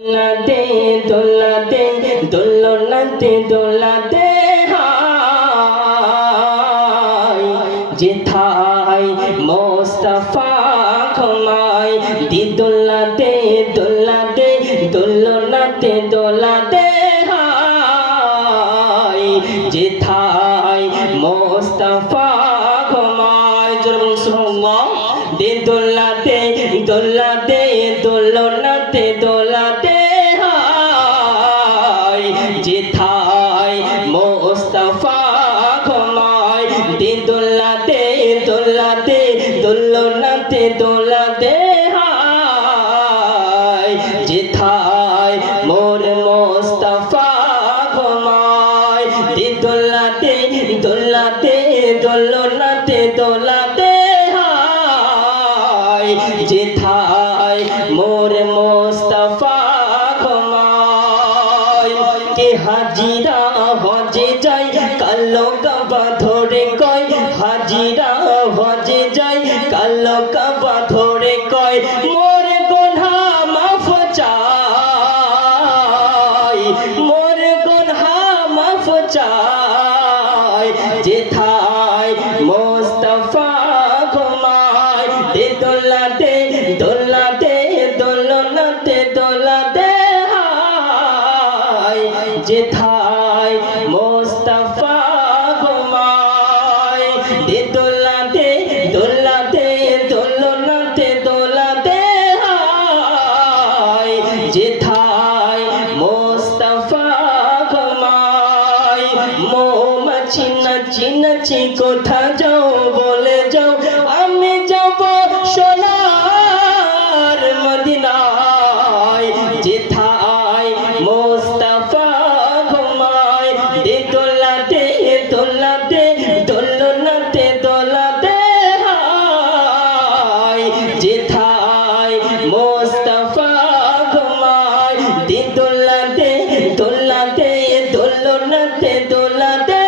দোলাতে দোলাতে দোলনাতে দোলাতে হায় যেথায় মোস্তফা ঘুমায় দি দোলাতে দোলাতে দোলনাতে দোলাতে হায় যেথায় মোস্তফা ঘুমায় জোরে সুবহানাল্লাহ দি দোলাতে দোলাতে দোলনাতে দোলাতে যেথায় মোস্তফা ঘুমায় দি দোলাতে দোলাতে দোলনাতে দোলাতে যেথায় মোর মোস্তফা ঘুমায় দি দোলাতে দোলাতে দোলনাতে দোলাতে যেথায় মোর মোস্তফা ঘুমায় কে হাজিরা হজে যায় কালো কাবা ধরে কয় হাজিরা হজে যায় কালো কাবা ধরে কয় মোর গুনাহ মাফ চাই মোর গুনাহ মাফ চাই যেথায় মোস্তফা ঘুমায় দি দোলাতে দোলাতে দোলনাতে দোলাতে যেথায় মোস্তফা ঘুমায় দি দোলাতে দোলাতে দোলনাতে দোলাতে যেথায় মোস্তফা ঘুমায় মৌমাছি নাচি নাচি কোথা যাও বলে যাও আমি যাব সোনার মদিনায় যেথায় মোস্তফা ঘুমায় দি দোলাতে দোলাতে দোলনাতে দোলাতে যেথায় মোস্তফা ঘুমায় দি দোলাতে দোলাতে দোলনাতে দোলাতে